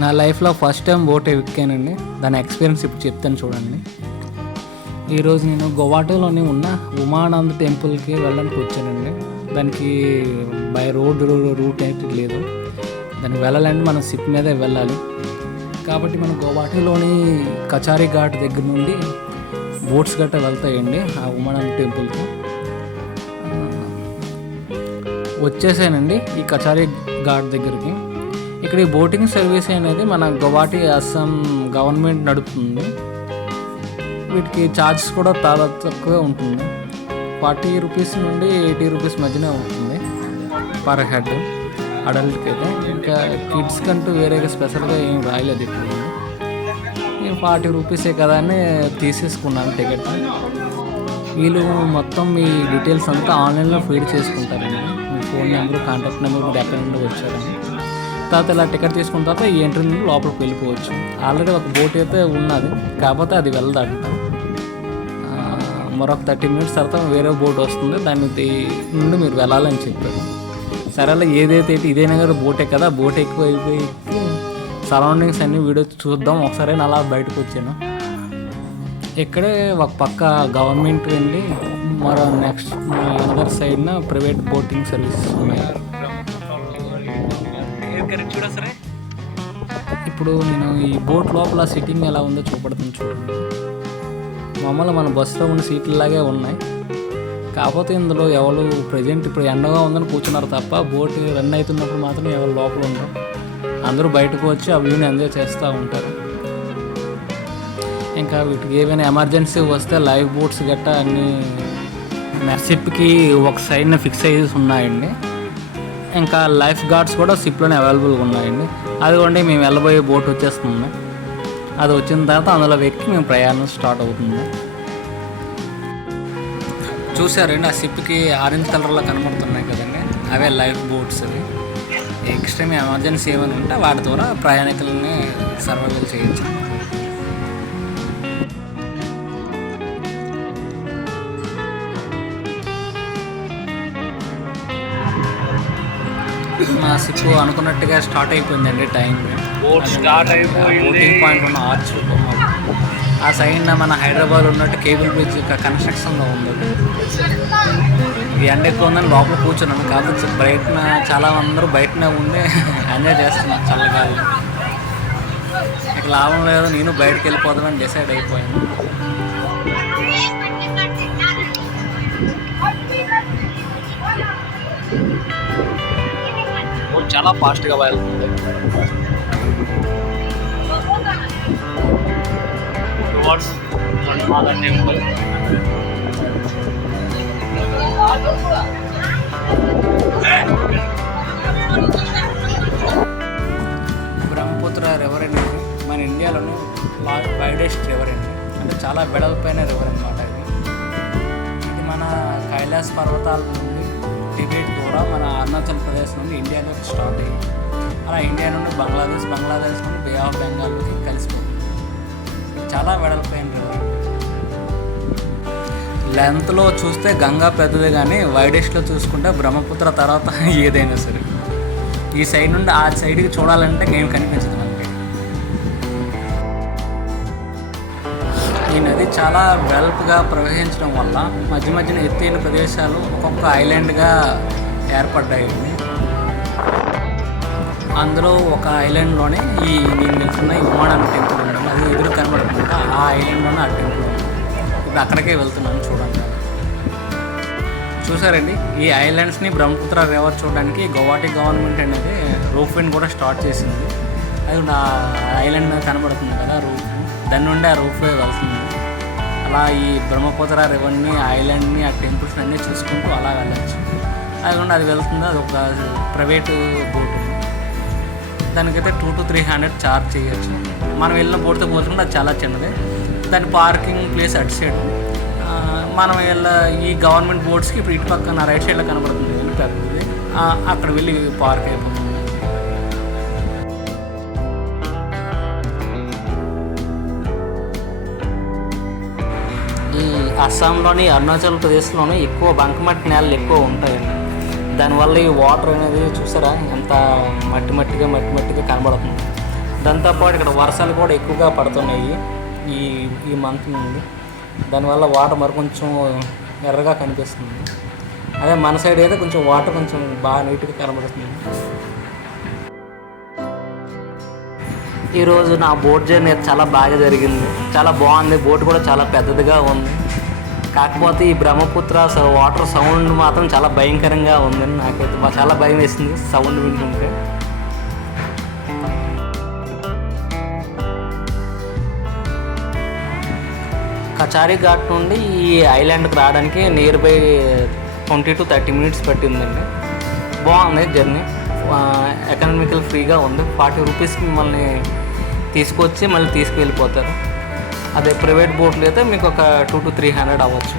నా లైఫ్లో first time boat ఎక్కానండి. దాని ఎక్స్పీరియన్స్ ఇప్పుడు చెప్తాను చూడండి. ఈరోజు నేను గౌహటిలోని ఉన్న ఉమానంద్ టెంపుల్కి వెళ్ళడానికి వచ్చానండి. దానికి బై రోడ్ రూట్ అయితే లేదు. దానికి వెళ్ళాలంటే మనం షిప్ మీదే వెళ్ళాలి. కాబట్టి మనం గౌహటిలోని కచారీ ఘాట్ దగ్గర నుండి బోట్స్ గట్రా వెళ్తాయండి ఆ ఉమానంద్ టెంపుల్కి. వచ్చేసానండి ఈ కచారీ ఘాట్ దగ్గరికి. ఇక్కడ ఈ బోటింగ్ సర్వీస్ అనేది మన గౌహటి అస్సాం గవర్నమెంట్ నడుపుతుంది. వీటికి ఛార్జెస్ కూడా చాలా తక్కువే ఉంటుంది. 40 రూపీస్ నుండి 80 రూపీస్ మధ్యనే ఉంటుంది పర్ హెడ్ అడల్ట్కి అయితే. ఇంకా కిడ్స్ కంటూ వేరేగా స్పెషల్గా ఏం రాయలేదు ఇప్పుడు. నేను 40 రూపీసే కదా అని తీసేసుకున్నాను టికెట్. వీళ్ళు మొత్తం మీ డీటెయిల్స్ అంతా ఆన్లైన్లో ఫీడ్ చేసుకుంటారండి. మీ ఫోన్ నెంబరు, కాంటాక్ట్ నెంబర్ కూడా ఎక్కడి నుండి వచ్చారని. తర్వాత ఇలా టికెట్ తీసుకున్న తర్వాత ఈ ఎంట్రీ నుండి లోపలికి వెళ్ళిపోవచ్చు. ఆల్రెడీ ఒక బోట్ అయితే ఉన్నది, కాకపోతే అది వెళ్ళదంట. మరొక 30 మినిట్స్ తర్వాత వేరే బోట్ వస్తుంది, దాని నుండి మీరు వెళ్ళాలని చెప్పారు. సరేలా ఏదైతే ఇదైనా కదా బోటే కదా, బోట్ ఎక్కువ సరౌండింగ్స్ అన్ని వీడియో చూద్దాం ఒకసారి అలా బయటకు వచ్చాను. ఇక్కడే ఒక పక్క గవర్నమెంట్ వెళ్ళి మరో నెక్స్ట్ అనదర్ సైడ్న ప్రైవేట్ బోటింగ్ సర్వీసెస్ ఉన్నాయి. ఇప్పుడు నేను ఈ బోట్ లోపల సిట్టింగ్ ఎలా ఉందో చూపడుతుంది చూడండి. మామూలుగా మన బస్సులో ఉన్న సీట్లలాగే ఉన్నాయి. కాకపోతే ఇందులో ఎవరు ప్రజెంట్ ఇప్పుడు ఎండగా ఉందని కూర్చున్నారు తప్ప బోట్ రన్ అవుతున్నప్పుడు మాత్రం ఎవరు లోపల ఉండరు. అందరూ బయటకు వచ్చి ఆ వ్యూని ఎంజాయ్ చేస్తూ ఉంటారు. ఇంకా వీటికి ఏమైనా ఎమర్జెన్సీ వస్తే లైవ్ బోట్స్ గట్టా అన్నీ షిప్కి ఒక సైడ్న ఫిక్స్ అయ్యేసి ఉన్నాయండి. ఇంకా లైఫ్ గార్డ్స్ కూడా షిప్లోనే అవైలబుల్గా ఉన్నాయండి. అదిగోండి మేము వెళ్ళబోయే బోట్ వచ్చేస్తుంది. అది వచ్చిన తర్వాత అందులో ఎక్కి మేము ప్రయాణం స్టార్ట్ అవుతుంది. చూసారండి ఆ షిప్కి ఆరెంజ్ కలర్లో కనబడుతున్నాయి కదండి, అవే లైఫ్ బోట్స్. అవి ఎక్స్ట్రీమ్ ఎమర్జెన్సీ ఏమైనా ఉంటే వాటి ద్వారా ప్రయాణికులని సర్వైవల్ చేయొచ్చు. మా షిప్ అనుకున్నట్టుగా స్టార్ట్ అయిపోయిందండి. టైం బోటింగ్ పాయింట్ ఉన్న ఆర్చ్ ఆ సైడ్ మన హైదరాబాద్ ఉన్నట్టు కేబుల్ బ్రిడ్జ్ కన్స్ట్రక్షన్లో ఉంది. ఈ ఎండ ఎక్కువ ఉందని లోపల కూర్చున్నాను. కాకపోతే బయటన చాలా అందరూ బయటనే ఉండి ఎంజాయ్ చేస్తున్నారు చల్లగాలి. ఇక లాభం లేదు, నేను బయటకు వెళ్ళిపోతానని డిసైడ్ అయిపోయాను. చాలా ఫాస్ట్గా వెళ్తుంది. టెంపుల్ బ్రహ్మపుత్ర రివర్ అనేది మన ఇండియాలోనే వైడెస్ట్ రివర్ అండి. అంటే చాలా వెడల్పైన రివర్ అనమాట. ఇది మన కైలాస్ పర్వతాల నుండి టిబెట్ ద్వారా మన అరుణాచల్ ప్రదేశ్ నుండి ఇండియాలోకి స్టార్ట్ అయ్యి అలా ఇండియా నుండి బంగ్లాదేశ్ నుండి బే ఆఫ్ బెంగాల్కి కలిసిపోతుంది. చాలా వెడల్పైన రివర్. లెంత్లో చూస్తే గంగా పెద్దది, కానీ వైడెస్ట్లో చూసుకుంటే బ్రహ్మపుత్ర తర్వాత ఏదైనా సరే. ఈ సైడ్ నుండి ఆ సైడ్కి చూడాలంటే ఏం కనిపించదు మనకి. ఈ నది చాలా వెడల్పుగా ప్రవహించడం వల్ల మధ్య మధ్యన ఎత్తైన ప్రదేశాలు ఒక్కొక్క ఐలాండ్గా ఏర్పడ్డాయి. అందులో ఒక ఐలాండ్లోనే ఈ నేను వెళ్తున్న ఈ ఉమానంద టెంపుల్ ఉంది. అది ఎదురు కనబడుతుందా ఆ ఐలాండ్లోనే ఆ టెంపుల్ ఉంది. ఇప్పుడు అక్కడికే వెళ్తున్నాను చూడండి. చూసారండి ఈ ఐలాండ్స్ని బ్రహ్మపుత్ర రివర్ చూడడానికి గౌహటి గవర్నమెంట్ అనేది రోప్వేని కూడా స్టార్ట్ చేసింది. అది నా ఐలాండ్ మీద కనబడుతుంది కదా రూప్, దాని నుండి ఆ రోప్వే వెళ్తుంది. అలా ఈ బ్రహ్మపుత్ర రివర్ని, ఐలాండ్ని, ఆ టెంపుల్స్ అన్నీ చూసుకుంటూ అలా వెళ్ళచ్చు. అదికుండా అది వెళ్తుంది. అది ఒక ప్రైవేటు బోటు. దానికైతే 200 to 300 ఛార్జ్ చేయొచ్చు. మనం వెళ్ళిన బోట్తో పోల్చుకుంటే అది చాలా చిన్నది. దాని పార్కింగ్ ప్లేస్ అటు సైడ్. మనం ఈ గవర్నమెంట్ బోట్స్కి ఇప్పుడు ఇటు పక్కన రైట్ సైడ్లో కనబడుతుంది పెద్దది, అక్కడ వెళ్ళి పార్క్ అయిపోతుంది. ఈ అస్సాంలోని అరుణాచల్ ప్రదేశ్లోని ఎక్కువ బంకమట్టి నేలలు ఎక్కువ ఉంటాయండి. దానివల్ల ఈ వాటర్ అనేది చూసారా ఎంత మట్టిగా కనబడుతుంది. దాంతోపాటు ఇక్కడ వర్షాలు కూడా ఎక్కువగా పడుతున్నాయి ఈ ఈ మంత్ నుండి. దానివల్ల వాటర్ మరి కొంచెం ఎర్రగా కనిపిస్తుంది. అదే మన సైడ్ అయితే కొంచెం వాటర్ కొంచెం బాగా నీట్గా కనబడుతుంది. ఈరోజు నా బోట్ జర్నీ చాలా బాగా జరిగింది, చాలా బాగుంది. బోట్ కూడా చాలా పెద్దదిగా ఉంది. కాకపోతే ఈ బ్రహ్మపుత్ర వాటర్ సౌండ్ మాత్రం చాలా భయంకరంగా ఉంది. నాకైతే చాలా భయం వేసింది సౌండ్ వింటుంటే. కచారీ ఘాట్ నుండి ఈ ఐలాండ్కి రావడానికి నియర్ బై 20 to 30 minutes పట్టిందండి. బాగుంది జర్నీ, ఎకనామికల్ ఫ్రీగా ఉంది. 40 రూపీస్కి మిమ్మల్ని తీసుకొచ్చి మళ్ళీ తీసుకువెళ్ళిపోతారు. అదే ప్రైవేట్ బోట్లు అయితే మీకు ఒక 200 to 300 అవ్వచ్చు.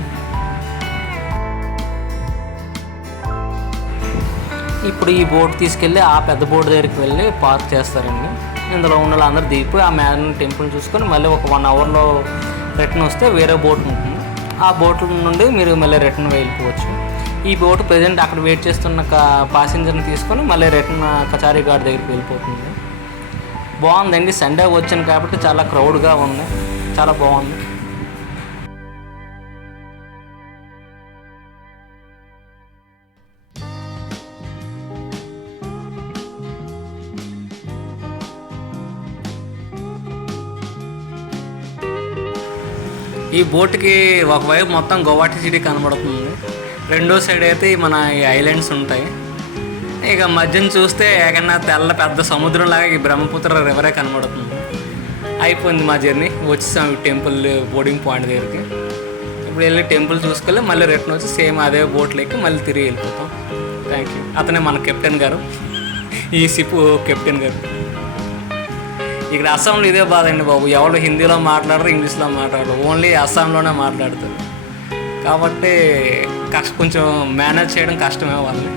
ఇప్పుడు ఈ బోట్ తీసుకెళ్ళి ఆ పెద్ద బోట్ దగ్గరికి వెళ్ళి పార్క్ చేస్తారండి. ఇందులో ఉన్న వాళ్ళందరూ దిగిపోయి ఆ మ్యాన్ టెంపుల్ చూసుకొని మళ్ళీ ఒక 1 hourలో రిటర్న్ వస్తే వేరే బోట్ ఉంటుంది. ఆ బోట్ నుండి మీరు మళ్ళీ రిటర్న్ వెళ్ళిపోవచ్చు. ఈ బోట్ ప్రజెంట్ అక్కడ వెయిట్ చేస్తున్న ప్యాసింజర్ని తీసుకొని మళ్ళీ రిటర్న్ కచారీ ఘాట్ దగ్గరికి వెళ్ళిపోతుంది. బాగుందండి. సండే వచ్చాను కాబట్టి చాలా క్రౌడ్గా ఉంది, చాలా బాగుంది. ఈ బోట్కి ఒకవైపు మొత్తం గౌహటి సిటీ కనబడుతుంది, రెండో సైడ్ అయితే మన ఈ ఐలాండ్స్ ఉంటాయి. ఇక మధ్యన చూస్తే ఏకన్నా తెల్ల పెద్ద సముద్రంలాగా ఈ బ్రహ్మపుత్ర రివరే కనబడుతుంది. అయిపోయింది మా జర్నీ. వచ్చేసాం ఈ టెంపుల్ బోర్డింగ్ పాయింట్ దగ్గరికి. ఇప్పుడు వెళ్ళి టెంపుల్ చూసుకెళ్ళి మళ్ళీ రిటర్న్ వచ్చి సేమ్ అదే బోట్లో ఎక్కి మళ్ళీ తిరిగి వెళ్ళిపోతాం. Thank you. అతనే మన కెప్టెన్ గారు, ఈ షిప్ కెప్టెన్ గారు. ఇక్కడ అస్సాంలో ఇదే బాధ అండి బాబు, ఎవరు హిందీలో మాట్లాడరు, ఇంగ్లీష్లో మాట్లాడరు, ఓన్లీ అస్సాంలోనే మాట్లాడతారు. కాబట్టి కొంచెం మేనేజ్ చేయడం కష్టమే వాళ్ళని.